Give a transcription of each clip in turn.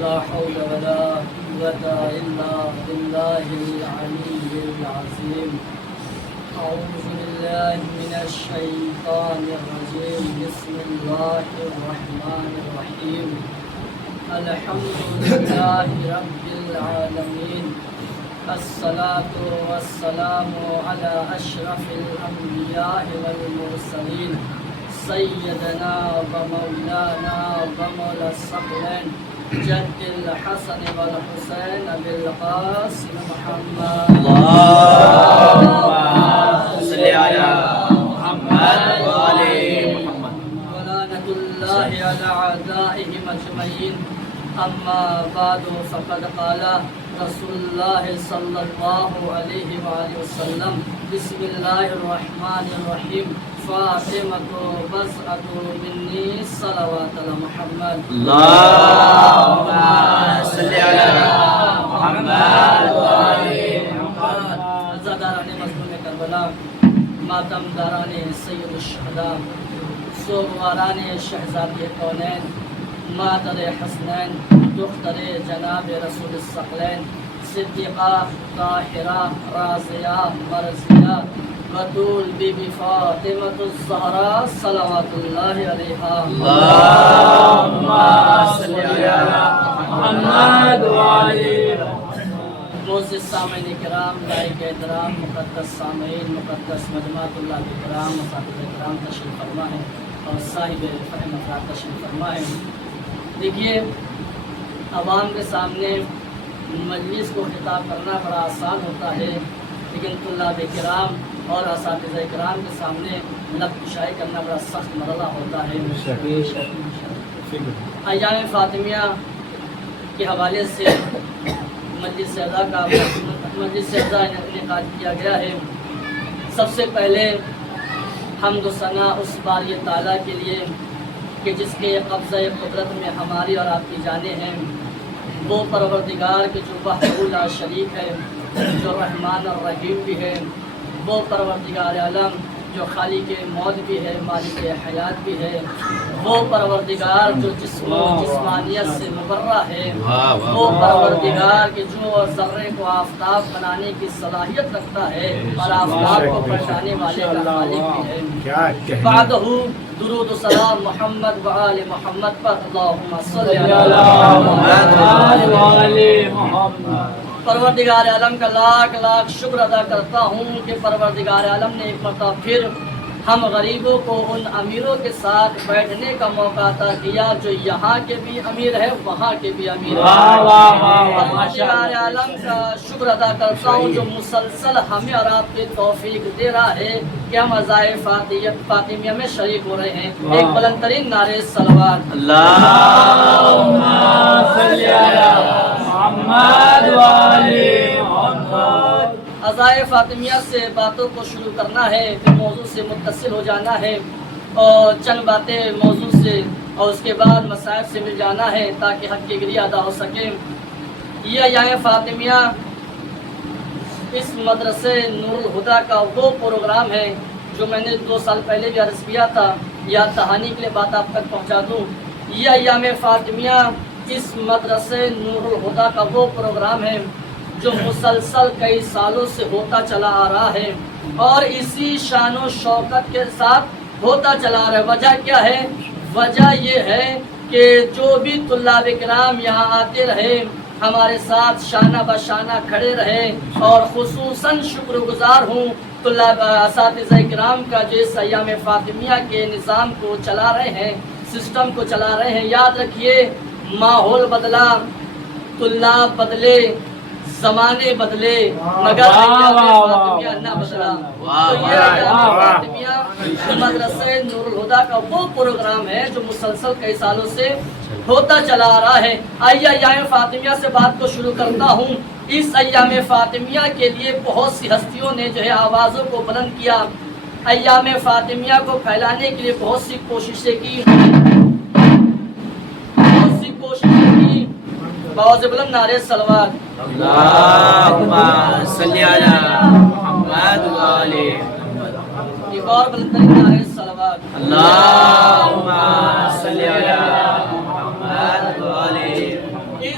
لا حول ولا قوة إلا بالله العلي العظيم أعوذ بالله من الشيطان الرجيم بسم الله الرحمن الرحيم الحمد لله رب العالمين الصلاة والسلام على أشرف الأنبياء والمرسلين سيدنا ومولانا ومولى الثقلين جد الحسن والحسين أبي القاسم محمد اللهم صل على محمد وآل محمد ولعنة الله على أعدائهم أجمعين أما بعد فقد قال رسول الله صلى الله عليه وآله وسلم بسم الله الرحمن الرحيم فاطمة بضعة مني صلوات على محمد اللهم صل على محمد وآل محمد عزاداران مظلوم کربلا ماتمداران سید الشہداء سوگواران شہزادی کونین مادر حسنین دختر جناب رسول الثقلین صدیقہ طاہرہ رازیہ مرضیہ بطول بی بی فاطمۃ الزہراء صلوات اللہ علیہا اللهم صل على محمد وآل محمد معزز سامعین کرام لائق احترام مقدس سامعین مقدس مجموعۃ اللہ کرام اساتذہ کرام تشریف فرما ہے اور صاحب فہم افراد تشریف فرما ہے. دیکھیے عوام کے سامنے مجلس کو خطاب کرنا بڑا آسان ہوتا ہے لیکن طلاب کرام اور اساتذہ کرام کے سامنے لب کشائی کرنا بڑا سخت مرحلہ ہوتا ہے. ایام فاطمیہ کے حوالے سے مجلس اعزا کا مجلس اعزا انعقاد کیا گیا ہے. سب سے پہلے حمد و ثنا اس باری تعالیٰ کے لیے کہ جس کے قبضہ قدرت میں ہماری اور آپ کی جانیں ہیں، وہ پروردگار کے جو وحدہ لا شریک ہے، جو رحمان الرحیم بھی ہے، وہ پروردگار عالم جو خالق موت بھی ہے، مالک حیات بھی ہے، وہ پروردگار جو جسم و جسمانیت سے مبرہ ہے، وہ پروردگار کے جو ذرے کو آفتاب بنانے کی صلاحیت رکھتا ہے اور آفتاب کو پہنچانے والے کا خالق بھی ہے. بعدہ درود و سلام محمد و آل محمد پر اللہم صلی علی محمد. پروردگار عالم کا لاکھ لاکھ شکر ادا کرتا ہوں کہ پروردگار عالم نے ایک مرتبہ پھر ہم غریبوں کو ان امیروں کے ساتھ بیٹھنے کا موقع عطا کیا جو یہاں کے بھی امیر ہے وہاں کے بھی امیر ہے. پروردگار عالم کا شکر ادا کرتا ہوں جو مسلسل ہمیں اور آپ کو توفیق دے رہا ہے کہ ہم عزائے فاطمیہ میں شریک ہو رہے ہیں. ایک بلند ترین نعرے صلوات. اللهم صل على محمد وآل محمد. عزائے فاطمیہ سے باتوں کو شروع کرنا ہے، پھر موضوع سے متصل ہو جانا ہے اور چند باتیں موضوع سے اور اس کے بعد مسائل سے مل جانا ہے تاکہ حق کی گریہ ادا ہو سکے. یہ ایام فاطمیہ اس مدرسے نور الہدیٰ کا وہ پروگرام ہے جو میں نے 2 سال پہلے بھی عرض کیا تھا، یاد دہانی کے لیے بات آپ تک پہنچا دوں. یہ ایام فاطمیہ اس مدرسے نور الہدیٰ کا وہ پروگرام ہے جو مسلسل کئی سالوں سے ہوتا چلا آ رہا ہے اور اسی شان و شوکت کے ساتھ ہوتا چلا آ رہا ہے. وجہ کیا ہے؟ وجہ یہ ہے کہ جو بھی طلاب کرام یہاں آتے رہے، ہمارے ساتھ شانہ بشانہ کھڑے رہے، اور خصوصاً شکر گزار ہوں طلاب اساتذہ کرام کا جو اس ایام فاطمیہ کے نظام کو چلا رہے ہیں، سسٹم کو چلا رہے ہیں. یاد رکھیے ماحول بدلا، طلاب بدلے، زمانے بدلے، مگر ایام فاطمیہ نہ بدلا. تو یہ ایام فاطمیہ مدرسے نور الہدیٰ کا وہ پروگرام ہے جو مسلسل کئی سالوں سے ہوتا چلا آ رہا ہے. آئیے ایام فاطمیہ سے بات کو شروع کرتا ہوں. اس ایام فاطمیہ کے لیے بہت سی ہستیوں نے جو ہے آوازوں کو بلند کیا، ایام فاطمیہ کو پھیلانے کے لیے بہت سی کوششیں کی. باوز بلند نعرے صلوات. اللهم صل على محمد وآل محمد. ایک اور بلند ترین نعرے صلوات. اللهم صل على محمد وآل محمد.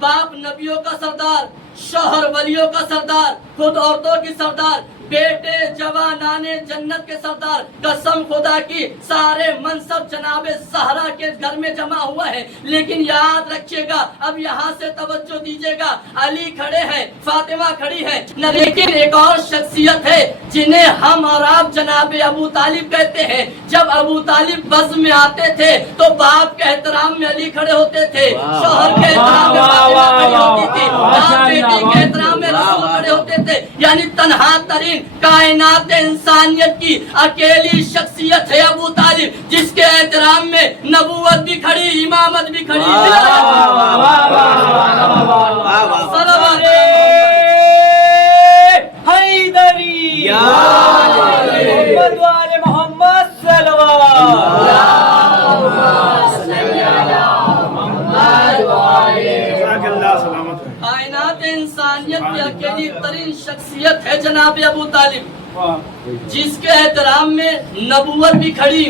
باپ نبیوں کا سردار، شوہر ولیوں کا سردار، خود عورتوں کی سردار، بیٹے جوانان جنت کے سردار، قسم خدا کی سارے منصب جناب زہرا کے گھر میں جمع ہوا ہے. لیکن یاد رکھیے گا، اب یہاں سے توجہ دیجیے گا، علی کھڑے ہیں، فاطمہ کھڑی ہے، لیکن ایک اور شخصیت ہے جنہیں ہم اور آپ جناب ابو طالب کہتے ہیں. جب ابو طالب بزم میں آتے تھے تو باپ کے احترام میں علی کھڑے ہوتے تھے، شوہر کے احترام میں فاطمہ کھڑی ہوتی تھی، باپ بیٹی کے احترام میں رسول کھڑے ہوتے تھے. یعنی تنہا ترین کائنات انسانیت کی اکیلی شخصیت ہے ابو طالب، جس کے احترام میں نبوت بھی کھڑی، امامت بھی کھڑی. حیدری محمد والے محمد کائنات انسانیت کی اکیلی ترین شخصیت ہے جناب ابو طالب، جس کے احترام میں نبوت بھی کھڑی،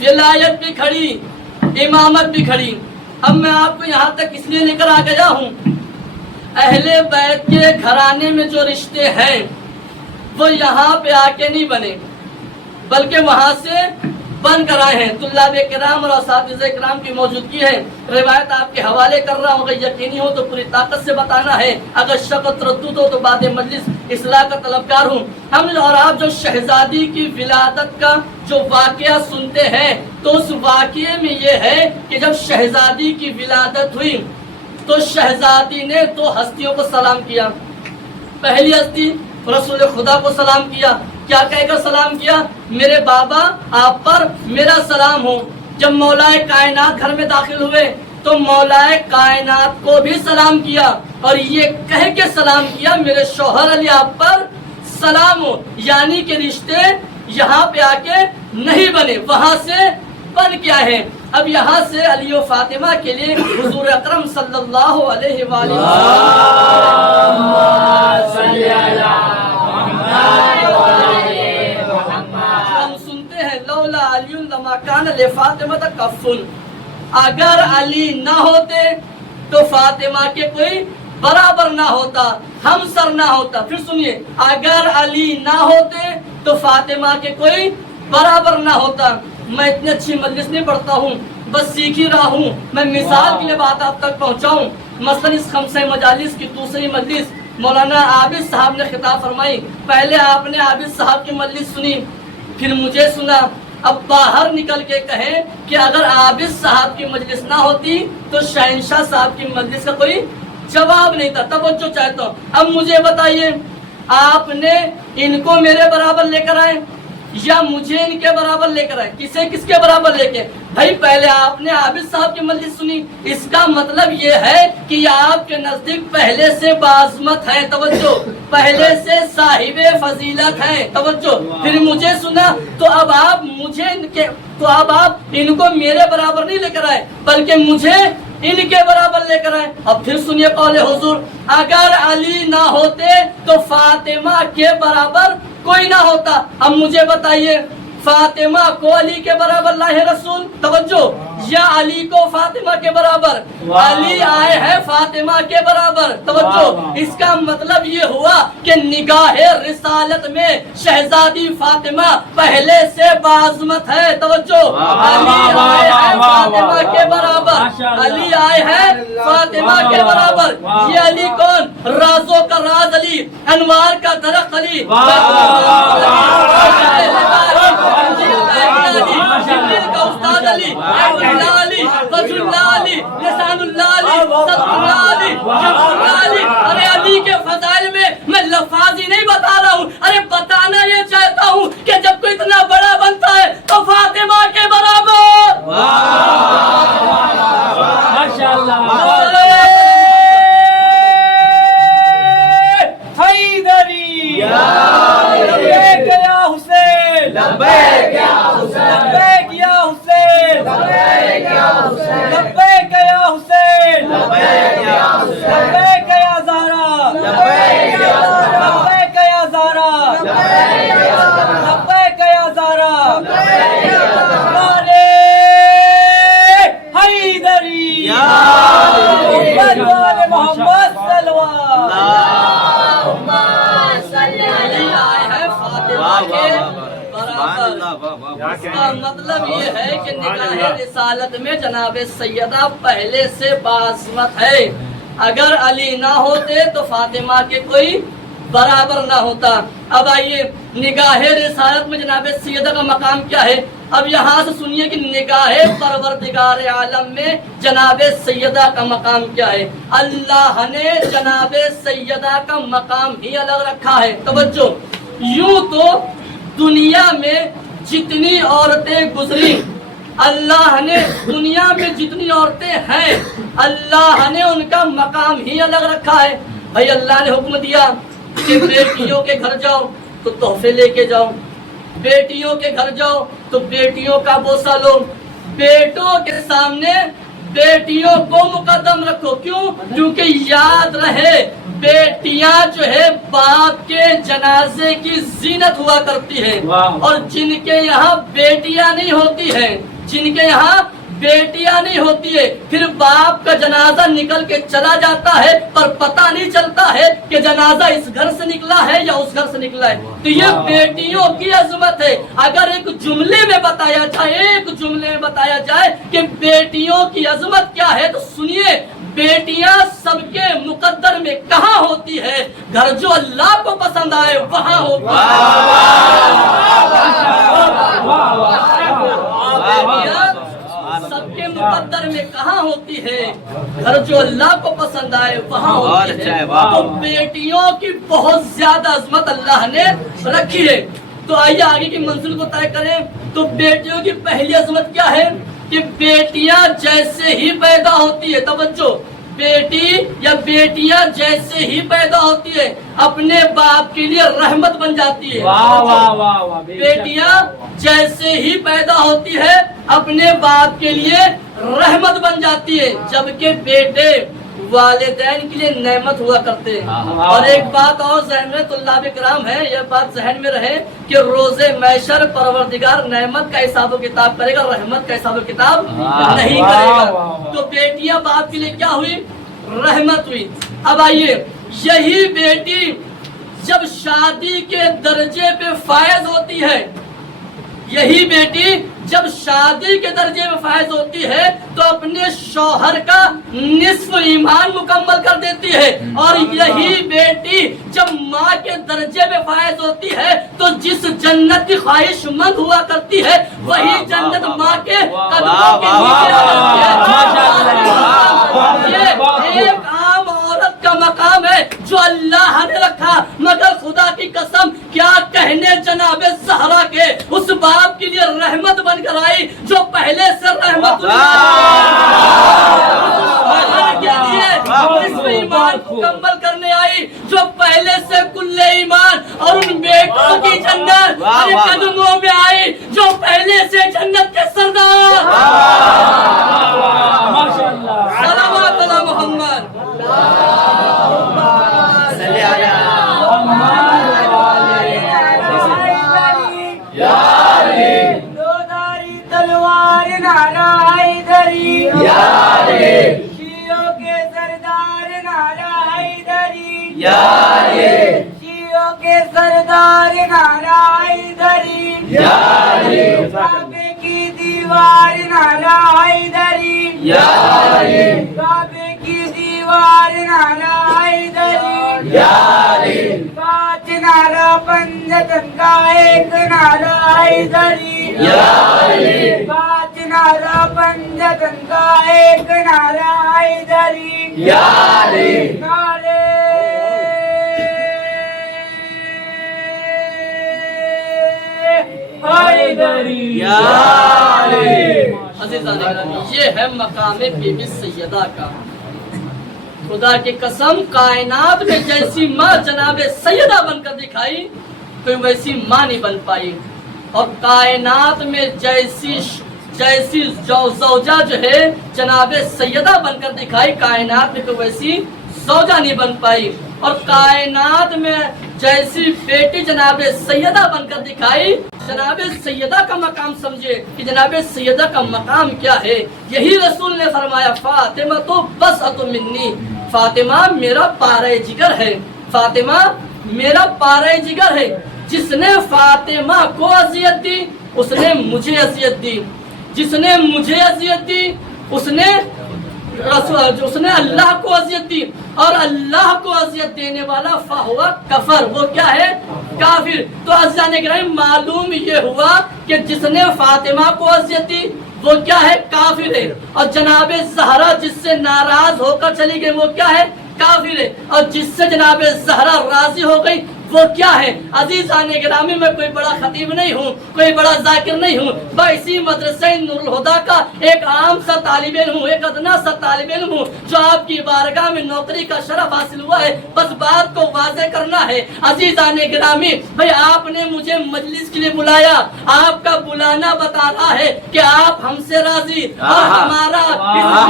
ولایت بھی کھڑی، امامت بھی کھڑی. اب میں آپ کو یہاں تک اس لیے لے کر آ گیا ہوں، اہل بیت کے گھرانے میں جو رشتے ہیں وہ یہاں پہ آ کے نہیں بنے، بلکہ وہاں سے بن کر آئے ہیں. طلاب کرام اور اساتذہ کرام کی موجودگی ہے. روایت آپ کے حوالے کر رہا ہوں، اگر یقینی ہو تو پوری طاقت سے بتانا ہے، اگر شک و تردد ہو تو بعد مجلس اصلاح کا طلبگار ہوں. ہم اور آپ جو شہزادی کی ولادت کا جو واقعہ سنتے ہیں تو اس واقعے میں یہ ہے کہ جب شہزادی کی ولادت ہوئی تو شہزادی نے دو ہستیوں کو سلام کیا. پہلی ہستی رسول خدا کو سلام کیا. کیا کہہ کر سلام کیا؟ میرے بابا آپ پر میرا سلام ہو. جب مولا کائنات گھر میں داخل ہوئے تو مولا کائنات کو بھی سلام کیا اور یہ کہہ کے سلام کیا میرے شوہر علی آپ پر سلام ہو. یعنی کہ رشتے یہاں پہ آ کے نہیں بنے، وہاں سے بن کیا ہے. اب یہاں سے علی و فاطمہ کے لیے حضور اکرم صلی اللہ علیہ وآلہ ہم سنتے ہیں لولا علی لما کان لفاطمہ کفن، اگر علی نہ ہوتے تو فاطمہ کے کوئی برابر نہ ہوتا، ہم سر نہ ہوتا. پھر سنیے، اگر علی نہ ہوتے تو فاطمہ کے کوئی برابر نہ ہوتا. میں اتنی اچھی مجلس نہیں پڑھتا ہوں، بس سیکھ ہی رہا ہوں. میں مثال کے لیے بات آپ تک پہنچاؤں. مثلا اس خمسہ مجالس کی دوسری مجلس مولانا عابد صاحب نے خطاب فرمائی. پہلے آپ نے عابد صاحب کی مجلس سنی، پھر مجھے سنا. اب باہر نکل کے کہیں کہ اگر عابد صاحب کی مجلس نہ ہوتی تو شہنشاہ صاحب کی مجلس کا کوئی جواب نہیں تھا. توجہ چاہتا ہوں. اب مجھے بتائیے، آپ نے ان کو میرے برابر لے کر آئے یا مجھے ان کے برابر لے کر آئے؟ کسے کس کے برابر لے کے؟ بھائی پہلے آپ نے عابد صاحب کی مجلس سنی، اس کا مطلب یہ ہے کہ یہ آپ کے نزدیک پہلے سے باعظمت ہے. توجہ، پہلے سے صاحب فضیلت ہے. توجہ. پھر مجھے سنا تو اب آپ ان کو میرے برابر نہیں لے کر آئے بلکہ مجھے ان کے برابر لے کر آئے. اب پھر سنیے قول حضور، اگر علی نہ ہوتے تو فاطمہ کے برابر کوئی نہ ہوتا. اب مجھے بتائیے، فاطمہ کو علی کے برابر لائے رسول، توجہ، یا علی کو فاطمہ کے برابر؟ علی آئے ہیں فاطمہ کے برابر. توجہ. اس کا مطلب یہ ہوا کہ نگاہ رسالت میں شہزادی فاطمہ پہلے سے باعظمت ہے. توجہ. علی آئے ہیں فاطمہ کے برابر، علی آئے ہیں فاطمہ کے برابر. یہ علی کون؟ رازوں کا راز علی، انوار کا درخت علی، کا استاد علی، اللہ علی، فضل اللہ علی، لسان اللہ علی، صدق اللہ علی، شمس اللہ علی. ارے علی کے فضائل میں لفظ ہی نہیں بتا رہا ہوں، ارے بتانا یہ چاہتا ہوں کہ جب کوئی اتنا بڑا بنتا ہے تو فاطمہ کے برابر. ماشاءاللہ. حیدری لبیک یا حسین، لبیک یا حسین، لبیک یا حسین، لبیک یا حسین، لبیک یا حسین، لبیک یا حسین. مطلب یہ ہے کہ نکاح رسالت میں جناب سیدہ پہلے سے باعظمت ہے. اگر علی نہ ہوتے تو فاطمہ کے کوئی برابر نہ ہوتا. اب آئیے نگاہ رسالت میں جناب سیدہ کا مقام کیا ہے. اب یہاں سے سنیے کہ نگاہ پروردگار عالم میں جناب سیدہ کا مقام کیا ہے. اللہ نے جناب سیدہ کا مقام ہی الگ رکھا ہے. توجہ, یوں تو دنیا میں جتنی عورتیں گزری, اللہ نے دنیا میں جتنی عورتیں ہیں اللہ نے ان کا مقام ہی الگ رکھا ہے. بھائی اللہ نے حکم دیا کہ بیٹیوں کے گھر جاؤ تو تحفے لے کے جاؤ, بیٹیوں کے گھر جاؤ تو بیٹیوں کا بوسہ لو, بیٹوں کے سامنے بیٹیوں کو مقدم رکھو. کیوں؟ کیونکہ یاد رہے بیٹیاں جو ہے باپ کے جنازے کی زینت ہوا کرتی ہیں, اور جن کے یہاں بیٹیاں نہیں ہوتی ہیں, جن کے یہاں بیٹیاں نہیں ہوتی ہے, پھر باپ کا جنازہ نکل کے چلا جاتا ہے پر پتہ نہیں چلتا ہے کہ جنازہ اس گھر سے نکلا ہے یا اس گھر سے نکلا ہے. تو یہ بیٹیوں کی عظمت ہے. اگر ایک جملے میں بتایا جائے کہ بیٹیوں کی عظمت کیا ہے تو سنیے, بیٹیاں سب کے مقدر میں کہاں ہوتی ہے؟ گھر جو اللہ کو پسند آئے وہاں ہوتی ہے. سب کے مقدر میں کہاں ہوتی ہے؟ گھر جو اللہ کو پسند آئے وہاں ہوتی ہے. تو بیٹیوں کی بہت زیادہ عظمت اللہ نے رکھی ہے. تو آئیے آگے کی منزل کو طے کریں. تو بیٹیوں کی پہلی عظمت کیا ہے کہ بیٹیاں جیسے ہی پیدا ہوتی ہے, توجہ, بیٹی یا بیٹیاں جیسے ہی پیدا ہوتی ہے اپنے باپ کے لیے رحمت بن جاتی ہے. بیٹیاں جیسے ہی پیدا ہوتی ہے اپنے باپ کے لیے رحمت بن جاتی ہے, جبکہ بیٹے والدین کے لیے نعمت ہوا کرتے ہیں. اور ایک بات اور ذہن میں طلاب کرام ہے, یہ بات ذہن میں رہے کہ روز محشر پروردگار نعمت کا حساب و کتاب کرے گا, رحمت کا حساب و کتاب نہیں کرے گا. تو بیٹیاں باپ کے لیے کیا ہوئی؟ رحمت ہوئی. اب آئیے, یہی بیٹی جب شادی کے درجے پہ فائز ہوتی ہے, یہی بیٹی جب شادی کے درجے میں فائز ہوتی ہے تو اپنے شوہر کا نصف ایمان مکمل کر دیتی ہے. اور یہی بیٹی جب ماں کے درجے میں فائز ہوتی ہے تو جس جنت کی خواہش مند ہوا کرتی ہے وہی جنت ماں کے قدموں کے نیچے آ جاتی ہے. یہ ایک عام عورت کا مقام ہے جو اللہ نے رکھا, مگر خدا کی قسم کیا کہنے جناب زہرا کے اس باپ کے لیے رحمت بن کر آئی جو پہلے سے رحمت کے لیے اس میں ایمان مکمل کرنے آئی جو پہلے سے کل ایمان, اور ان بیٹوں کی جنت قدموں میں آئی جو پہلے سے جنت کے سردار. صلوات علی محمد. شیعوں کے سردار نعرہ حیدری, شیعوں کے سردار نعرہ حیدری, کعبے کی دیوار نعرہ حیدری, کعبے کی دیوار نعرہ حیدری, پانچ نعرہ پنجتن کا ایک نعرہ حیدری, پانچ نعرہ پنجتن کا ایک نعرہ حیدری, نعرے حیدری. یہ ہے مقام بی بی سیدہ کا. خدا کی قسم کائنات میں جیسی ماں جناب سیدہ بن کر دکھائی کوئی ویسی ماں نہیں بن پائی, اور کائنات میں جیسی زوجہ جو ہے جناب سیدہ بن کر دکھائی کائنات میں کوئی ویسی زوجہ نہیں بن پائی. اور کائنات میں جیسی بیٹی جناب سیدہ بن کر دکھائی, جناب سیدہ کا مقام سمجھے کہ جناب سیدہ کا مقام کیا ہے. یہی رسول نے فرمایا فاطمہ تو بسۃ منی, فاطمہ میرا پارہ جگر ہے, فاطمہ میرا پارہ جگر ہے. جس نے فاطمہ کو اذیت دی اس نے مجھے اذیت دی، جس نے مجھے اذیت دی اس نے اللہ کو اذیت دی، اور اللہ کو اذیت دینے والا فہو کفر، وہ کیا ہے؟ کافر۔ تو عزیزان گرامی معلوم یہ ہوا کہ جس نے فاطمہ کو اذیت دی وہ کیا ہے؟ کافر ہے، اور جناب زہرا جس سے ناراض ہو کر چلی گئی وہ کیا ہے؟ کافر ہے، اور جس سے جناب زہرا راضی ہو گئی وہ کیا ہے؟ عزیزان گرامی میں کوئی بڑا خطیب نہیں ہوں، کوئی بڑا ذاکر نہیں ہوں، میں اسی مدرسہ نور الہدیٰ کا ایک عام سا طالب علم ہوں، ایک ادنا سا طالب علم ہوں جو آپ کی بارگاہ میں نوکری کا شرف حاصل ہوا ہے۔ بس بات کو واضح کرنا ہے عزیزان گرامی، بھئی آپ نے مجھے مجلس کے لیے بلایا، آپ کا بلانا بتا رہا ہے کہ آپ ہم سے راضی، اور ہمارا اس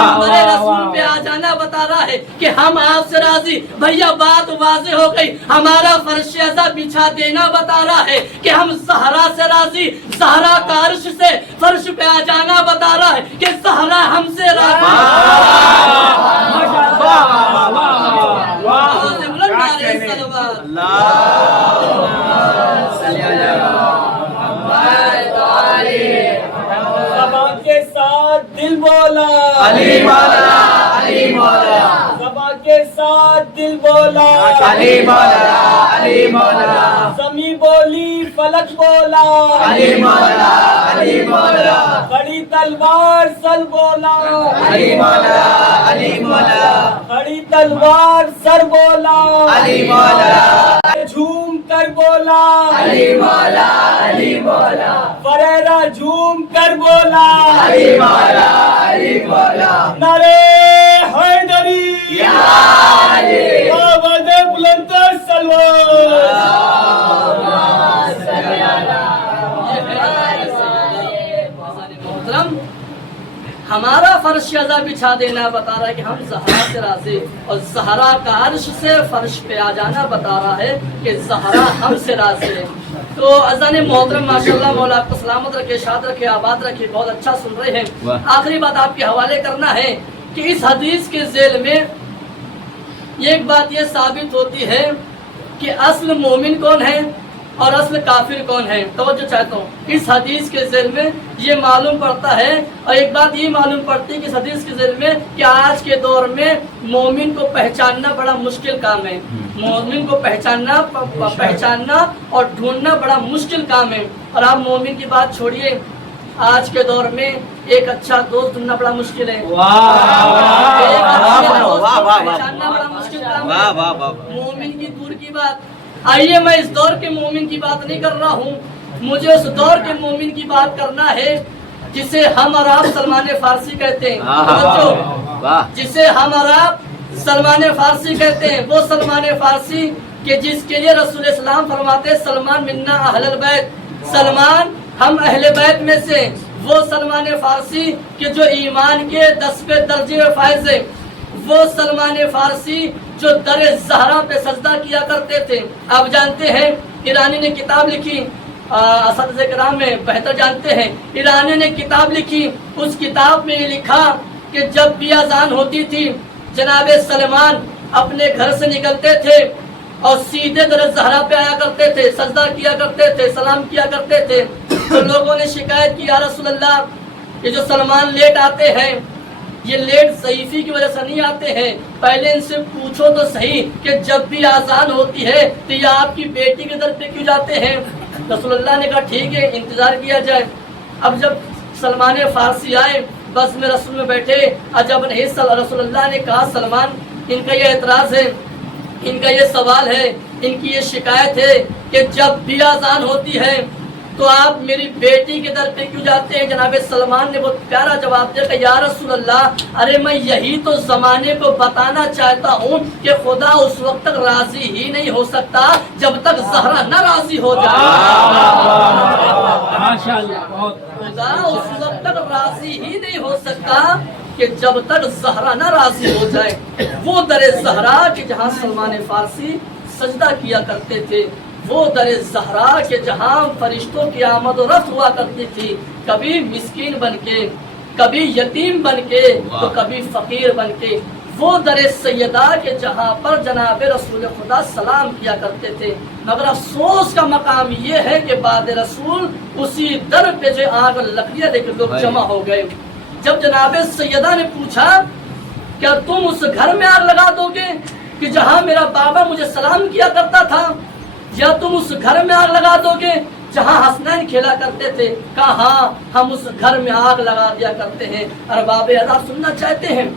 منبر رسول پہ آ جانا بتا رہا ہے کہ ہم آپ سے راضی۔ بھیا بات واضح ہو گئی، ہمارا فرش ایسا بچھا دینا بتا رہا ہے کہ ہم زہرا سے راضی، زہرا کا عرش سے فرش پہ آ جانا بتا رہا ہے کہ زہرا ہم سے راضی۔ زبان کے ساتھ دل بولا علی مولا، علی مولا، زبان کے ساتھ دل بولا علی مولا، علی مولا، زمین بولی فلک بولا علی مولا، علی مولا، کھڑی تلوار سر بولا علی مولا، علی مولا، کھڑی تلوار سر بولا علی مولا، جھوم کر بولا علی مولا، علی مولا، فریرا جھوم کر بولا علی مولا، علی مولا، نعرے حیدری یا علی، آواز بلند تر سلوات۔ محترم ہمارا فرش ازا بچھا دینا بتا رہا ہے کہ ہم زہرا سے راضی، اور زہرا کا عرش سے فرش پہ آ جانا بتا رہا ہے کہ زہرا ہم سے راضی ہے۔ تو اذان محترم ماشاءاللہ مولا آپ کو سلامت رکھے، شاد رکھے، آباد رکھے، بہت اچھا سن رہے ہیں۔ آخری بات آپ کے حوالے کرنا ہے کہ اس حدیث کے ذیل میں ایک بات یہ ثابت ہوتی ہے کہ اصل مومن کون ہے اور اصل کافر کون ہے۔ توجہ چاہتا ہوں، اس حدیث کے ذیل میں یہ معلوم پڑتا ہے، اور ایک بات یہ معلوم پڑتی ہے کہ اس حدیث کے ذیل میں کہ آج کے دور میں مومن کو پہچاننا بڑا مشکل کام ہے، مومن کو پہچاننا اور ڈھونڈنا بڑا مشکل کام ہے۔ اور آپ مومن کی بات چھوڑیے، آج کے دور میں ایک اچھا دوست ڈھونڈنا بڑا مشکل ہے، ایک اچھے دوست کو پہچاننا بڑا مشکل کام ہے۔ مومن کی دور کی بات، آئیے میں اس دور کے مومن کی بات نہیں کر رہا ہوں، مجھے اس دور کے مومن کی بات کرنا ہے جسے ہم اور آپ سلمان فارسی کہتے ہیں، جسے ہم اور آپ سلمان فارسی کہتے ہیں۔ وہ سلمان فارسی کہ جس کے لیے رسول اسلام فرماتے سلمان منا اہل البیت، سلمان ہم اہل بیت میں سے، وہ سلمان فارسی کہ جو ایمان کے 10ویں درجے میں فائز ہے، وہ سلمان فارسی جو در زہرا پہ سجدہ کیا کرتے تھے۔ آپ جانتے ہیں ایرانی نے کتاب لکھی، اساتذہ کرام میں بہتر جانتے ہیں، ایرانی نے کتاب لکھی، اس کتاب میں یہ لکھا کہ جب بھی اذان ہوتی تھی جناب سلمان اپنے گھر سے نکلتے تھے اور سیدھے در زہرا پہ آیا کرتے تھے، سجدہ کیا کرتے تھے، سلام کیا کرتے تھے۔ تو لوگوں نے شکایت کی، یا رسول اللہ یہ جو سلمان لیٹ آتے ہیں یہ لیٹ ضعیفی کی وجہ سے نہیں آتے ہیں، پہلے ان سے پوچھو تو صحیح کہ جب بھی آزان ہوتی ہے تو یہ آپ کی بیٹی کے در پہ کیوں جاتے ہیں؟ رسول اللہ نے کہا ٹھیک ہے انتظار کیا جائے۔ اب جب سلمان فارسی آئے بس میں رسول میں بیٹھے، جب رسول اللہ نے کہا سلمان ان کا یہ اعتراض ہے، ان کا یہ سوال ہے، ان کی یہ شکایت ہے کہ جب بھی آزان ہوتی ہے تو آپ میری بیٹی کے در پہ کیوں جاتے ہیں؟ جناب سلمان نے بہت پیارا جواب دیا کہ یا رسول اللہ ارے میں یہی تو زمانے کو بتانا چاہتا ہوں کہ خدا اس وقت تک راضی ہی نہیں ہو سکتا جب تک زہرا نہ راضی ہو جائے۔ خدا اس وقت تک راضی ہی نہیں ہو سکتا کہ جب تک زہرا نہ راضی ہو جائے۔ وہ در زہرا کہ جہاں سلمان فارسی سجدہ کیا کرتے تھے، وہ در زہرا کہ جہاں فرشتوں کی آمد و رفت ہوا کرتی تھی، کبھی مسکین بن کے، کبھی یتیم بن کے، تو کبھی فقیر بن کے، وہ در سیدہ کے جہاں پر جناب رسول خدا سلام کیا کرتے تھے، مگر افسوس کا مقام یہ ہے کہ بعد رسول اسی در پہ جو آگ لکڑیاں لے کے لوگ جمع ہو گئے۔ جب جناب سیدہ نے پوچھا کیا تم اس گھر میں آگ لگا دو گے کہ جہاں میرا بابا مجھے سلام کیا کرتا تھا، یا تم اس گھر میں آگ لگا دو گے جہاں حسنین کھیلا کرتے تھے؟ کہا ہاں، ہم اس گھر میں آگ لگا دیا کرتے ہیں۔ ارباب عذاب سننا چاہتے ہیں؟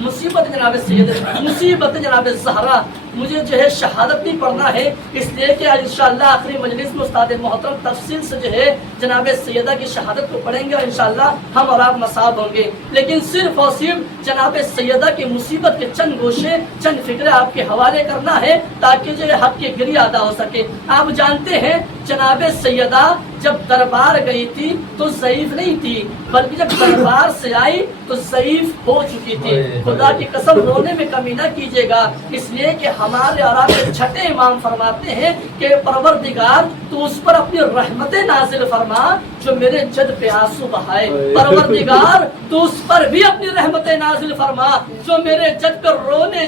مصیبت جناب سید، مصیبت جناب زہرا، مجھے جو ہے شہادت نہیں پڑھنا ہے، اس لیے کہ انشاءاللہ آخری مجلس میں استاد محترم تفصیل سے جو ہے جناب سیدہ کی شہادت کو پڑھیں گے اور انشاءاللہ ہم اور آپ مصاب ہوں گے، لیکن صرف اور صرف جناب سیدہ کی مصیبت کے چند گوشے، چند فکرے آپ کے حوالے کرنا ہے تاکہ جو ہے حق کی گری ادا ہو سکے۔ آپ جانتے ہیں جناب سیدہ جب دربار گئی تھی تو ضعیف نہیں تھی، بلکہ جب دربار سے آئی تو ضعیف ہو چکی تھی۔ خدا کی قسم رونے میں کمی نہ کیجیے گا، اس لیے کہ ہمارے اور آپ کے چھٹے امام فرماتے ہیں کہ پروردگار تو اس پر اپنی رحمت نازل فرما جو میرے جد پہ آنسو بہائے، پروردگار تو اس پر بھی اپنی رحمت نازل فرما جو میرے جد پہ رونے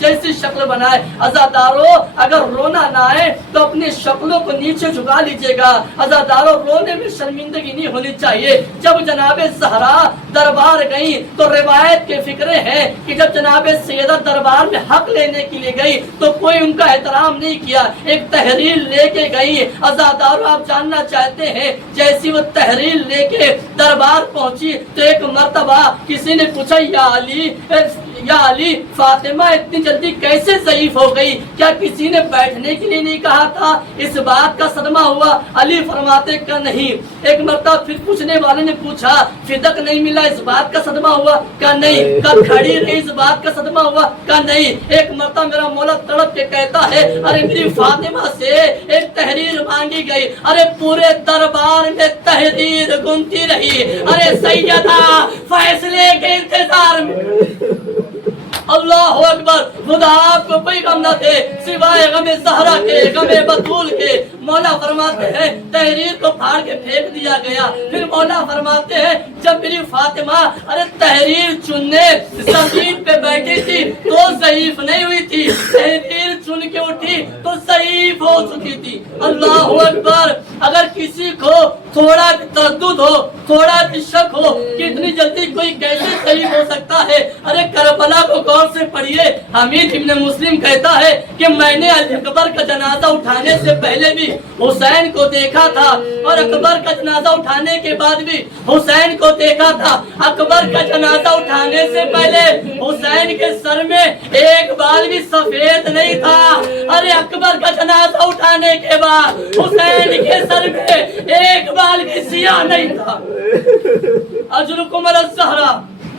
جیسی شکل بنائے۔ عزادارو اگر رونا نہ آئے تو اپنی شکلوں کو نیچے جھکا لیجیے گا، عزادارو رونے میں شرمندگی نہیں ہونی چاہیے۔ جب جناب زہرا دربار گئی تو روایت کے فکرے ہیں کہ جب جناب سیدہ دربار میں حق لینے کے لیے گئی تو کوئی ان کا احترام نہیں کیا، ایک تحریر لے کے گئی۔ عزادارو آپ جاننا چاہتے ہیں جیسی وہ تحریر لے کے دربار پہنچی تو ایک مرتبہ کسی نے پوچھا یا علی فاطمہ اتنی جلدی کیسے ضعیف ہو گئی؟ کیا کسی نے بیٹھنے کے لیے نہیں کہا تھا؟ اس بات کا صدمہ ہوا۔ علی فرماتے کہ نہیں۔ ایک مرتبہ پھر پوچھنے والے نے پوچھا فدق نہیں ملا، اس بات کا صدمہ ہوا؟ کہ نہیں۔ کب کھڑی رہی، اس بات کا صدمہ ہوا؟ کہ نہیں۔ ایک مرتبہ میرا مولا تڑپ کے کہتا ہے ارے میری فاطمہ سے ایک تحریر مانگی گئی، ارے پورے دربار میں تحریر گنتی رہی، ارے سیدہ فیصلے کے انتظار میں۔ اللہ اکبر، خدا آپ کو کوئی غم نہ دے سوائے غم زہرا کے، غم بطول کے۔ مولا فرماتے ہیں تحریر کو پھاڑ کے پھینک دیا گیا۔ پھر مولا فرماتے ہیں جب میری فاطمہ ارے تحریر چننے زمین پہ بیٹھی تھی تو ضعیف نہیں ہوئی تھی، تحریر چن کے اٹھی تو ضعیف ہو چکی تھی۔ اللہ اکبر، اگر کسی کو تھوڑا بھی تردد ہو، تھوڑا بھی شک ہو کہ اتنی جلدی کوئی کیسے ضعیف ہو سکتا ہے، ارے کربلا کو غور سے پڑھیے۔ حمید ابن مسلم کہتا ہے کہ میں نے علی اکبر کا جنازہ اٹھانے سے پہلے بھی حسین کو دیکھا تھا اور اکبر کا جنازہ اٹھانے کے بعد بھی حسین کو دیکھا تھا۔ اکبر کا جنازہ اٹھانے سے پہلے حسین کے سر میں ایک بال بھی سفید نہیں تھا، ارے اکبر کا جنازہ اٹھانے کے بعد حسین کے سر میں ایک بال بھی سیاہ نہیں تھا۔ اجرکم علی الزہرا،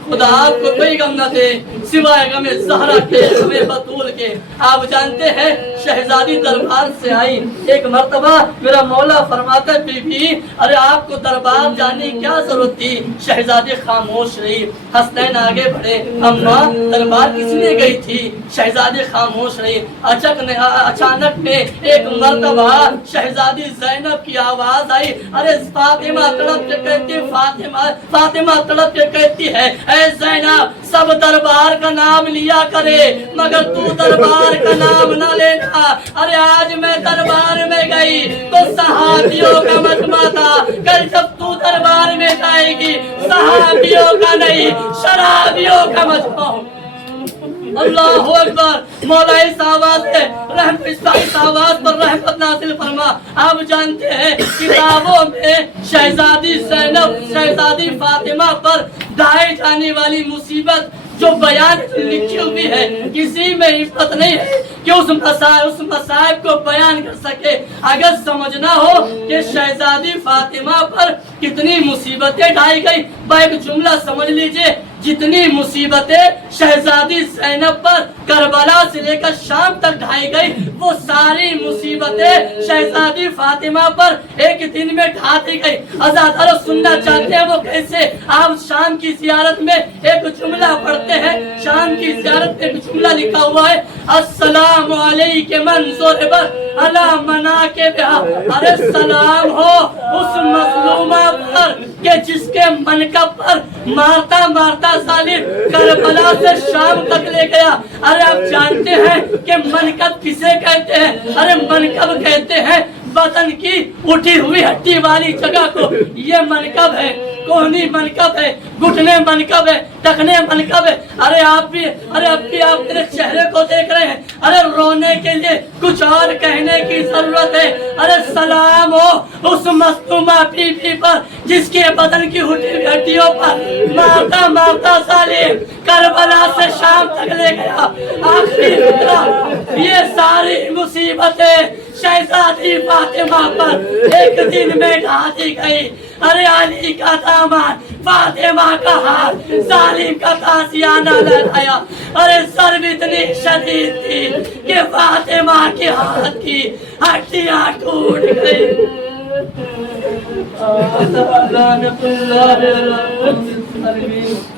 خدا آپ کو کوئی غم نہ دے سوائے غم زہرا کے، غم بطول کے۔ آپ جانتے ہیں شہزادی دربار سے آئی، ایک مرتبہ میرا مولا فرماتا ہے بی بی ارے آپ کو دربار جانے کی کیا ضرورت تھی؟ شہزادی خاموش رہی۔ حسنین آگے بڑھے، اماں دربار کس لیے گئی تھی؟ شہزادی خاموش رہی۔ اچانک میں ایک مرتبہ شہزادی زینب کی آواز آئی، ارے فاطمہ تڑپ کے کہتی، فاطمہ تڑپ کے کہتی ہے اے زینب سب دربار کا نام لیا کرے مگر تو دربار کا نام نہ لینا۔ ارے آج میں دربار میں گئی تو صحابیوں کا مجمع تھا، کل جب تو دربار میں جائے گی صحابیوں کا نہیں شرابیوں کا مجمع ہو۔ اللہ اکبر، مولا اس آواز سے اس آواز پر رحمت نازل فرما۔ آپ جانتے ہیں کتابوں میں شہزادی زینب، شہزادی فاطمہ پر ڈھائی جانے والی مصیبت جو بیان لکھی ہوئی ہے، کسی میں ہمت نہیں ہے کہ اس مصائب کو بیان کر سکے۔ اگر سمجھنا ہو کہ شہزادی فاطمہ پر کتنی مصیبتیں ڈھائی گئی، ایک جملہ سمجھ لیجئے، جتنی مصیبتیں شہزادی زینب پر کربلا سے لے کر شام تک ڈھائی گئی، وہ ساری مصیبتیں شہزادی فاطمہ پر ایک دن میں ڈھا دی گئی۔ عزادارو سننا چاہتے ہیں وہ کیسے؟ آپ شام کی زیارت میں ایک جملہ پڑھتے ہیں، شام کی زیارت میں ایک جملہ لکھا ہوا ہے السلام علیکم من ضربت علی مناکبہا، ارے سلام ہو اس مظلومہ پر کہ جس کے منکب پر مارتا مارتا ظالم کربلا سے شام تک لے گیا. ارے آپ جانتے ہیں کہ منکب کسے کہتے ہیں؟ ارے منکب کہتے ہیں بدن کی اٹھی ہوئی ہڈی والی جگہ کو. یہ منکب ہے، کوہنی منکب ہے، گھٹنے منکب ہے، ٹخنے منکب ہے. ارے آپ بھی، ارے اب بھی آپ میرے چہرے کو دیکھ رہے ہیں. ارے رونے کے لیے کچھ اور کہنے کی ضرورت ہے. ارے سلام ہو اس مظلومہ بی بی پر جس کے بدن کی ہڈیوں پر مارتا مارتا ظالم کربلا سے شام تک لے گیا. آخری فکرہ یہ ساری مصیبتیں شہزادی فاطمہ پر ایک دن میں ڈھا دی گئی. ارے علی کا دامن فاطمہ کا ہاتھ ظالم کا تازیانہ لہرایا. ارے ضرب اتنی شدید تھی کہ فاطمہ کے ہاتھ کی ہڈیاں ٹوٹ گئی. لعنت اللہ علی الظالمین.